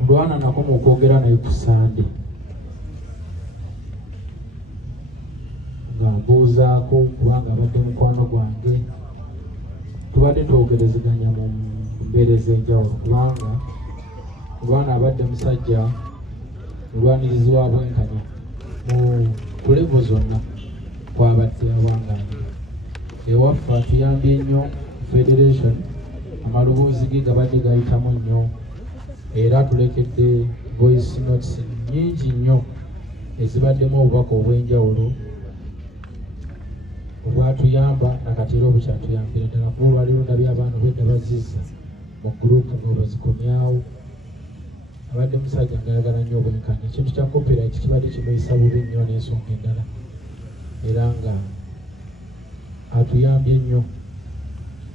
mulwana nako mukwogera naye ku Sande nga mbuuzaako kubanga abadde mukwano gwange tubadde twogerezeganya mu mbeera ez'enjawulo kubanga mulwana abadde musajja mulwanirizi wa bwenkanya mu kulevo zonna kwabadde awangaanye ewaffe atuyambye nnyo federation amaloboozi ge gabadde gayitamu nnyo era tulekedde voice notes nnyingi nnyo ezibaddemu obubaka obw'enjawulo obwatuyamba nakati era obukyatuyambira ddala kuba olwaleero ndabye abaana bedda bazizza mu gurupu nga bazikomyawo abadde musajja ngayagala nnyo obwenkanya ekintu kya copyright kibadde kimuyisa bubi nnyo n'ensonga endala era nga atuyambye nnyo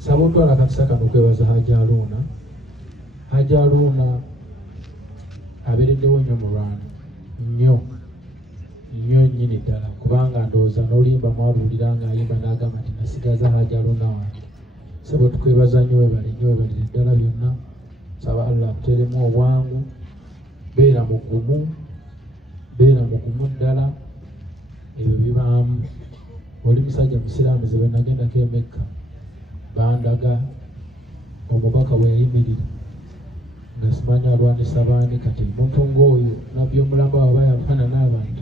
saba otwala akakisa kano okwebaza Hajji Aluuna abeereddewo nnyo mu Rwanda nnyo nnyini ddala kubanga ndowooza n'olimba mwabulira ng'ayimba n'agamba nti nasigaza Hajji Aluuna wange saba tukwebaza nnyo webalire ddala byonna saba Allah akuteremu obwangu beera mugumu ddala ebyo bibaamu oli musajja musiraamu ze benagendako e Mecca bandaga omubaka bwe yayimirira nga simanyi alwanisa baani kati muntu ng'oyo nabbi omulamba waba yafaanana abantu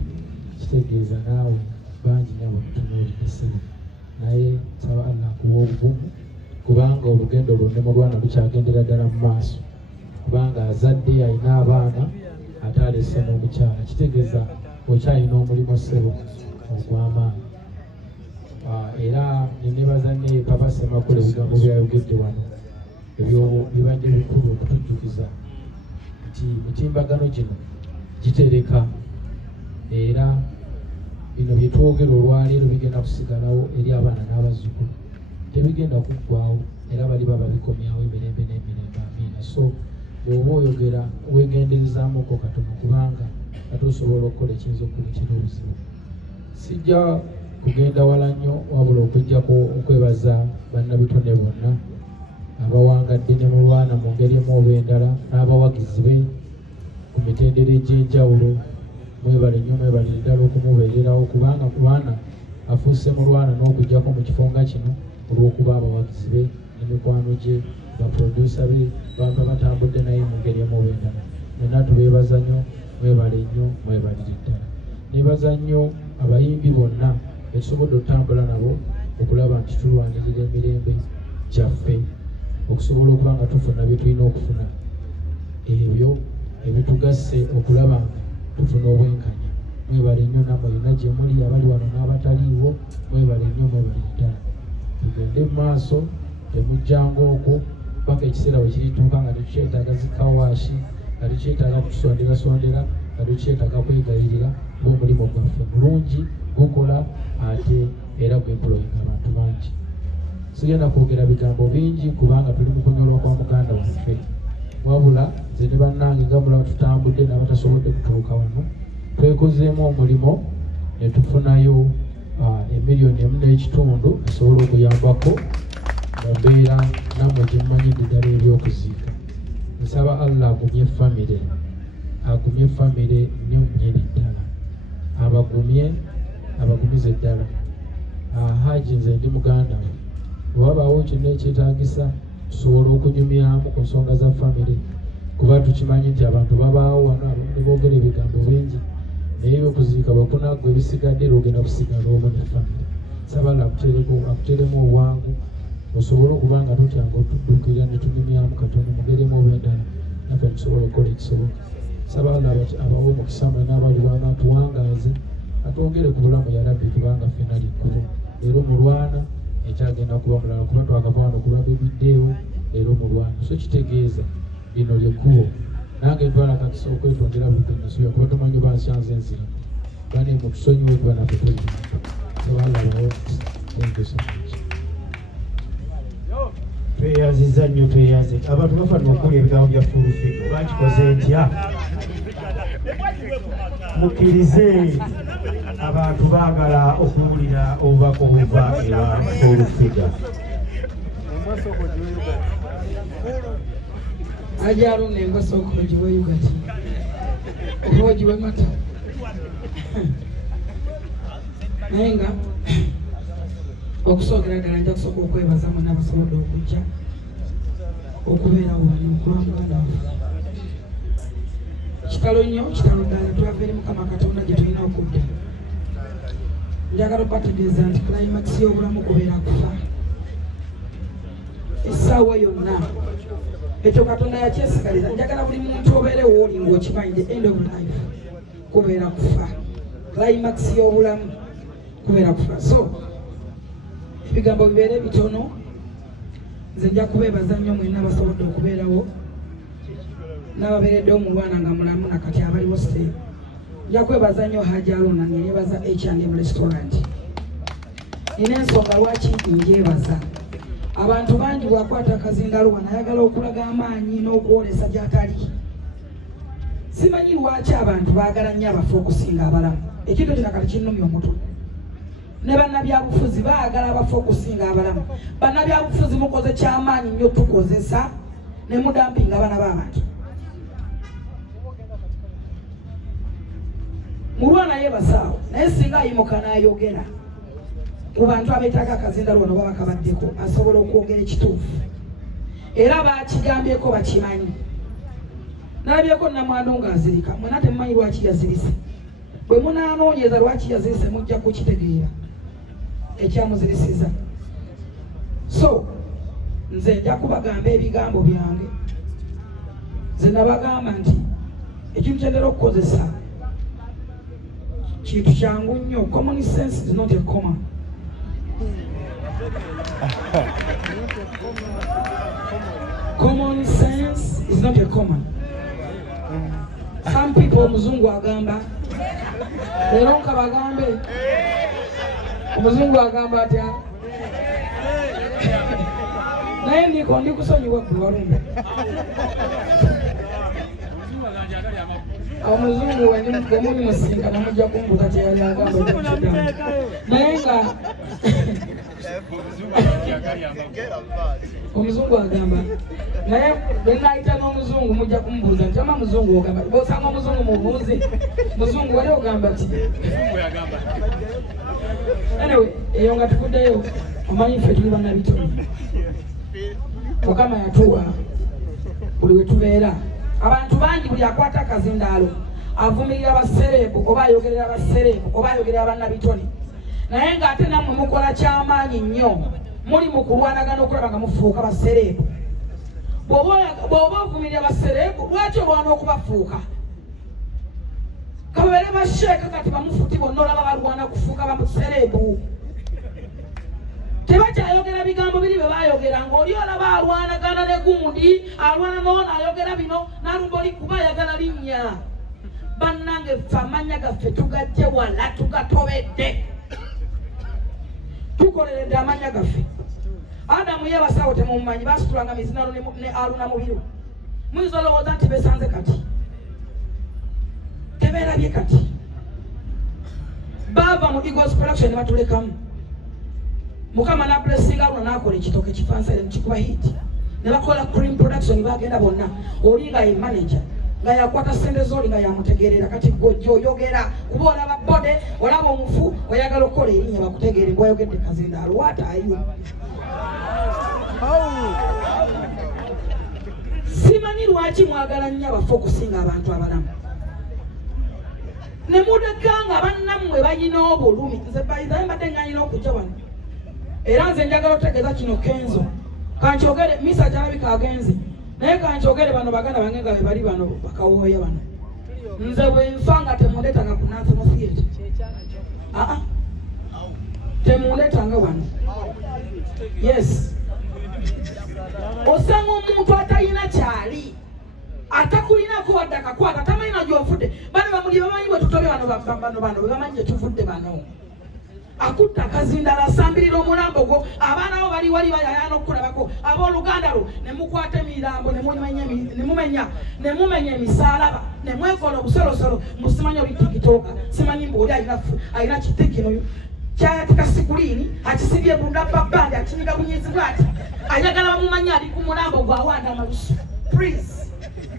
kitegeeza naawe bangi nabo tutunuulira essebo naye saba Allah akuwa obugumu kubanga olugendo lwonna mulwana lukyagendera ddala mu maaso kubanga azadde alina abaana ate alese n'omukyala kitegeeza okyalina omulimu ssebo ogw'amaanyi era nenebaza ne Papa Semakula ebigambo byayogedde wano ebyo bibadde bikulu okutujjukiza nti mitimbagano gino gitereka era bino byetwogera olwaleero bigenda kusigalawo eri abaana n'abazzukulu tebigenda kuggwawo era bali babikomyawo emirembe n'emirembe amiina so bw'oba oyogera wegenderezaamuko katono kubanga ate osobola okukola ekiyinza okuleetera obuzibu sijja kugenda wala nnyo wabula okujjako okwebaza bannabitone bonna abawangadde ne mulwana mu ngeri emu oba endala n'abawagizi be ku mitendera egy'enjawulo mwebale nnyo mwebalire ddala okumubeererawo kubanga mulwana afuuse mulwana n'okujjako mu kifo nga kino olw'okuba abawagizi be n'emikwano gye baprodusa be bantu abatambudde naye mu ngeri emu oba endala nonna tubeebaza nnyo mwebale nnyo mwebalire ddala nebaza nnyo abayimbi bonna etusobodde okutambula nabo okulaba nti tulwanirira emirembe gyaffe okusobola okuba nga tufuna bye tulina okufuna ebyo ebitugasse okulaba nga tufuna obwenkanya mwebale nnyo namwe yonna gye muli abali wano n'abataliiwo mwebale nnyo mwebale ddala tugende mu maaso temujjanga okwo paka ekiseera we kirituuka nga tetukyetaaga zikawaashi nga tukyetaaga kutusonderasondera nga tukyetaaga kwegayirira kuba omulimu gwaffe mulungi gukola ate era gwemployinga abantu bangi sigenda kwogera bigambo bingi kubanga tuli mu kunyolwa kwa muganda waffe wabula nze ne bannange nga mulaba tutambudde n'abatasobodde kutuuka wano twekozeemu omulimo ne tufunayo $1.5 esobola okuyambako mu mbeera nammwe gye mumanyidde ddala eby'okuziika nsaba Allah agumye famire nnyo nnyini ddala abagumize ddala Haji nze ndi muganda we wabaawo kyonna ekyetaagisa tusobola okunyumyamu ku nsonga za famire kuba tukimanyi nti abantu babaawo wano abamu boogera ebigambo bingi naye ebyokuziika bakunaggwa ebisigadde era ogenda kusigala omu ne famire sabala akuteremu obwangu osobole okuba nga tutyanga otuddukira ne tunyumyamu katono mugeremu oba endala naffe tusobola okukola ekisoboka sabala abawo omukisa mwe n'abali wano atuwangaaze atwongere ku bulamu yarabbi kubanga ffena likkubo leero mulwana ekyagenda kuba mulala kuba twagava wano kulaba ebiddeewo leero mulwana so kitegeeza lino lyekkubo nange ntwala kakisa okwetondera buli nasuya kuba tomanyi oba nsyanze enzira bane mutusonyiwe kuba naffe tuli sabalabawo engeso mangi tweyaziza nnyo tweyaze abantu bafana okulya ebigambo bya fulufigo bakikoze ntya mukkirize abantu baagala okuwulira obubaka obuva ewa fulufiga Ajalo nengo soko jiwe yugati. Ohoji we mata. Nenga. Okusogera ddala nja kusooka okwebaza mwena abasobodde okujja okubeera wano okulwangana kitalo nnyo kitalo ddala twava eri Mukama Katonda gye tulina okudda. Njagala okubategeeza nti climax y'obulamu kubeera kufa essaawa yonna ekyo Katonda yakyesigaliza. Njagala buli muntu obeere wooli ng'okimanyi the end of life kubeera kufa. Climax y'obulamu kubeera kufa. So ebigambo bibeere bitono. Nze nja kubeebaza nnyo mwenna abasobodde okubeerawo n'ababeereddewo mu lwana nga mulamu nakati abaliwo site. Nja kwebaza nnyo Hajji Alona neyebaza H&M restaurant. Nina ensonga lwaki njebaza. Abantu bangi bwakwata akazindalo wanayagala okulaga amaanyi n'okwolesa gy'atali. Simanyi lwaki abantu baagala nnyo abafu okusinga abalamu. Ekintu kino kati kinnumya omutwe. Ne bannabyabufuzi baagala abafu okusinga abalamu. Bannabyabufuzi mukoze kyamaanyi nnyo tukozesa ne mudampinga abaana b'abantu. Mulwana yebasaawo naye singa ayimuka n'ayogera ku bantu abeetaaga akazindalo wano baba kabaddeko asobola okwogera ekituufu. Era baakigambyeko bakimanyi. Nalabyeko nnamwandu ng'azirika. Mwena temumanyi lwaki yazirise. Bwe munaanoonyeza lwaki yazirise mujja kukitegeera ekyamuzirisiza. So nze nja kubagamba ebigambo byange. Nze nabagamba nti ekintu kyendera okukozesa kintu kyangu nnyo. Common sense is not a comma. Common sense is not a comma. Some people muzungu agamba lero nkabagambe omuzungu agamba atya naye ndiko ndikusonyiwa gwe walumbe. Omuzungu wemuli musinkana mujja kumbuuza kyeyali agamba naye nga omuzungu agamba naye bwe naayita n'omuzungu mujja kumubuuza nti ama muzungu ogamba bw'osanga omuzungu mubuuze muzungu wali ogamba ti anyway eyo nga tukuddeyo omanyi ffe tuli bannabitone. Mukama yatuwa buli we tubeera. Abantu bangi buli akwata akazindaalo avumirira abasereebu oba ayogerera abasereebu oba ayogerera bannabitone. Naye ng'ate nammwe mukola kyamaanyi nnyo muli mu kulwanagana okulaba nga mufuuka basereebu. Bw'oba ovumirira abasereebu lwaki olwana okubafuuka? Kababeere basheeka kati bamufuti bonna olaba balwana kufuuka bamusereebu. Tebakyayogera bigambo biri bye baayogera ng'oli olaba alwanagana ne gundi alwana n'ono ayogera bino n'alumba oli kuba ayagala linnya. Bannange ffe amannya gaffe tugajje wala tugatobedde. Tukoleredde amannya gaffe. Adamu ye basawo temumumanyi basitulanga mizinalo ne aluna mubiru. Muyinza olowooza nti besanze kati. Tebeerabye kati. Baava mu Eagles Production ne batulekamu. Mukama na blessinga aluna n'akola ekitooke kifansere mukikuba hiti. Ne bakola Cream Production bagenda bonna. Oli nga ye manager. Nga yakwata sente z'oli nga yamutegeerera kati gojjo oyogera kuba olaba bode olaba omufu oyagala okukola erinnya bakutegeere ng'oyogedde kazindaalo. What are you? Simanyi lwaki mwagala nnyo abafu okusinga abantu abalamu. Ne mudekanga bannammwe balina obulumi. Nze bayizayo mbadde nganyina okujja wano. Era nze njagala otegeeza kino Kenzo. Kankyogere Misa gyalabika agenze. Naye kankyogere bano baganda bange nga be bali bano bakawooya bano. Nze bwe nfa nga temundeetanga ku National Theatre. Temundeetanga wano. Yes. Osanga omuntu atalina kyali. Atakulinako wadde akakwata tamanyi na gy'ofudde. Bano bamuli bamanyi bwe tutobye bano bamanyi gye tuvudde bano. Akutta akazindala asambirira omulambo gwo abaana bo bali wali bayayana okulabako abooluganda lwo ne mukwata emirambo ne mumenya emisaalaba ne mwekola obusolosolo musimanyi oli tikitooka simanyi mbuoli alina kitikino kyayatika sikuliini akisibye bunda babandi akinyiga bunyizi bwati ayagala bamumanyi ali ku mulambo gwawaanda amalusu. Please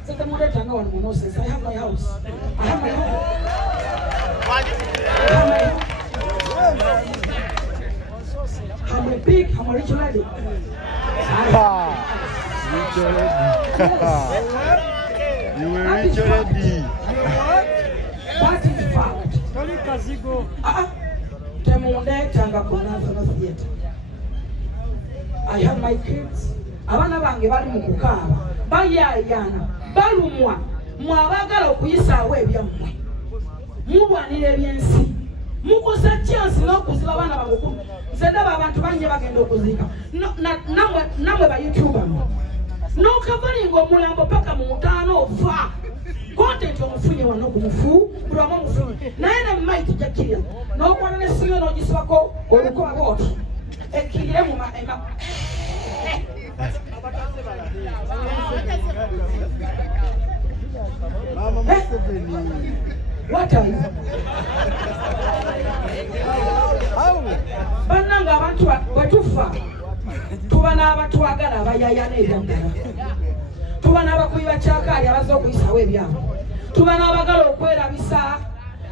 So the mother tanga one nonsense. I have my house. I have my home. I'm a big, I'm a rich lady. Rich already. You were rich already. That is fact. I have my kids. Abana bange bali mu kukaaba bayayana balumwa mwabagala okuyisaawo ebyammwe mulwanira ebyensi mukosa chance n'okuziba abaana bagukulu nze ndaba abantu bannye bagenda okuziika namwe ba YouTuber n'okavalinga omulambo paka mu mutaano ofa content omufunye wano okumufu buli wamu omufunye naye ne maiti jakkirira n'okwana n'essimu n'ogisibako olukoba bwoti ekkirire mu What are you? Bananga abantu batufa tubana abatwagala abayayana ebyandala tubana abakuyiba kyakaali abaza okuyisaawo ebyabo tubana abagala okwerabisa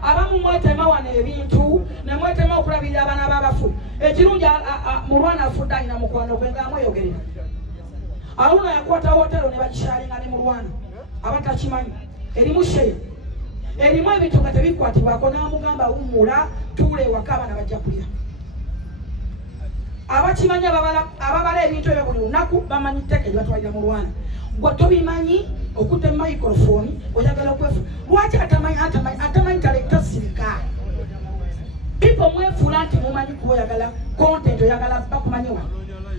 abamu mwetema wano ebintu ne mwetema okulabirira abaana b'abafu ekirungi mulwana afudde alina mukwano gwe nga amweyogerera Aluna yakwata hotelo ne bakishalinga ne mulwana abatakimanyi erimu sheya erimu ebintu nga tebikwatibwako n'amugamba wumula tuule ewaka abaana bajja kulya abakimanyi ababala ebintu ebyo buli lunaku bamanyi tteka gye batwalira mulwana gwe tobimanyi okutta microphone oyagala okwefu lwaki atamanyi talekta sirika people mwefuula nti mumanyi kuba oyagala content oyagala bakumanyiwa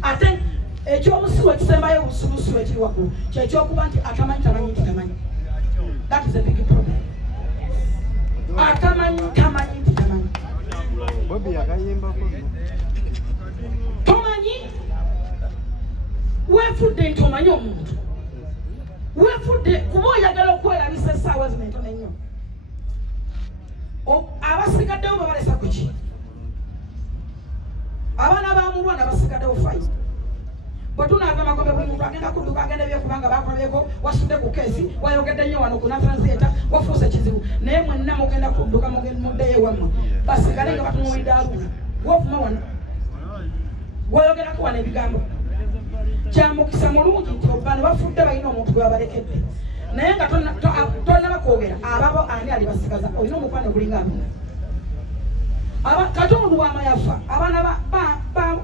ate ekyobusiru ekisembayo obusulusiru ekiri waggulu kyekyokuba nti atamanyi nti tamanyi. That is a big problem. Atamanyi nti tamanyi. Tomanyi weefudde nti omanyi omuntu weefudde kuba oyagala okwerabisa essaawa zino entono ennyo abasigaddewo babalesa ku ki abaana ba mulwana basigaddewo 5 bwe tunaava magombe buli muntu agenda kudduka agenda ebyokubanga bakoleko wasudde ku keesi wayogedde nnyo wano ku natranseta wafuuse kizibu naye mwenna mugenda kudduka muddeyo ewammwe basigale nga batunuulidde aluna wovuma wano woyogerako wano ebigambo kyamukisa mulungi nti obana bafudde balina omuntu gwe babalekedde naye nga tolina bakwogera ababo ani ali basigaza olina omukwano gulinga aluna katonda wamayafa abaana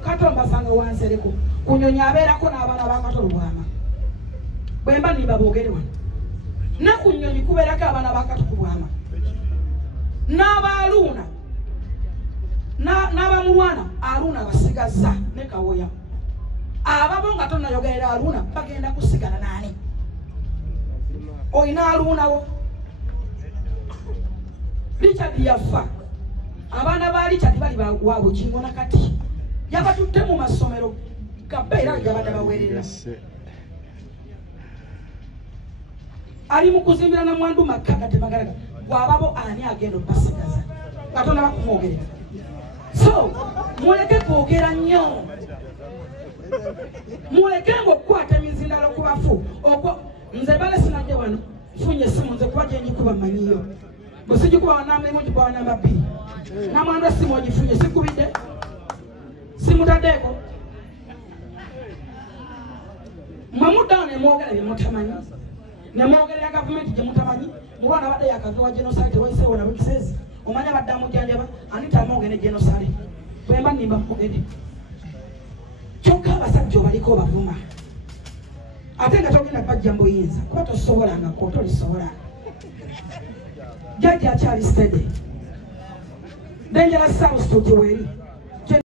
katonda basanga wansereko kunyonyi abeerako n'abaana ba katonda bwama bwemba nimba boogere wano naku nyonyi kubeerako abaana ba katonda bwama n'abaaluuna n'abamulwana aluuna basigaza ne kawoya ababo nga tonnayogerera aluuna bagenda kusigala naani olina aluunawo Richard yafa abaana ba Richard bali wa bugingo nakati yabatutte mu masomero gabeera gabadde baweerera ali mu kuzimbira na mwandu makaka temagalaga gwababo ani agenda basigaza katonda bakumwogerera so muleke kwogera nnyo muleke ng'okukwata emizindalo ku bafu nze bale sinajja wano funye esimu nze kuba gye njikuba mmanyiyo bwe sigikuba wanamba emu gikuba wanamba bbiri namwandu esimu ogifunye sikubidde simutaddeeko mwe muddawo ne mwogera bye mutamanyi ne mwogerera gavumenti gye mutamanyi mulwana abadde yakava wa genosale tewaiseewo nabo kisezi omanya badde amujjanjaba anita amwogere genosale bwemba nimba mugende kyokka abasajja obaliko bavuma ate nga togenda bajja mbuyinza kuba tosobolangako tolisobola jjajja akyali stede dangerous south togiweri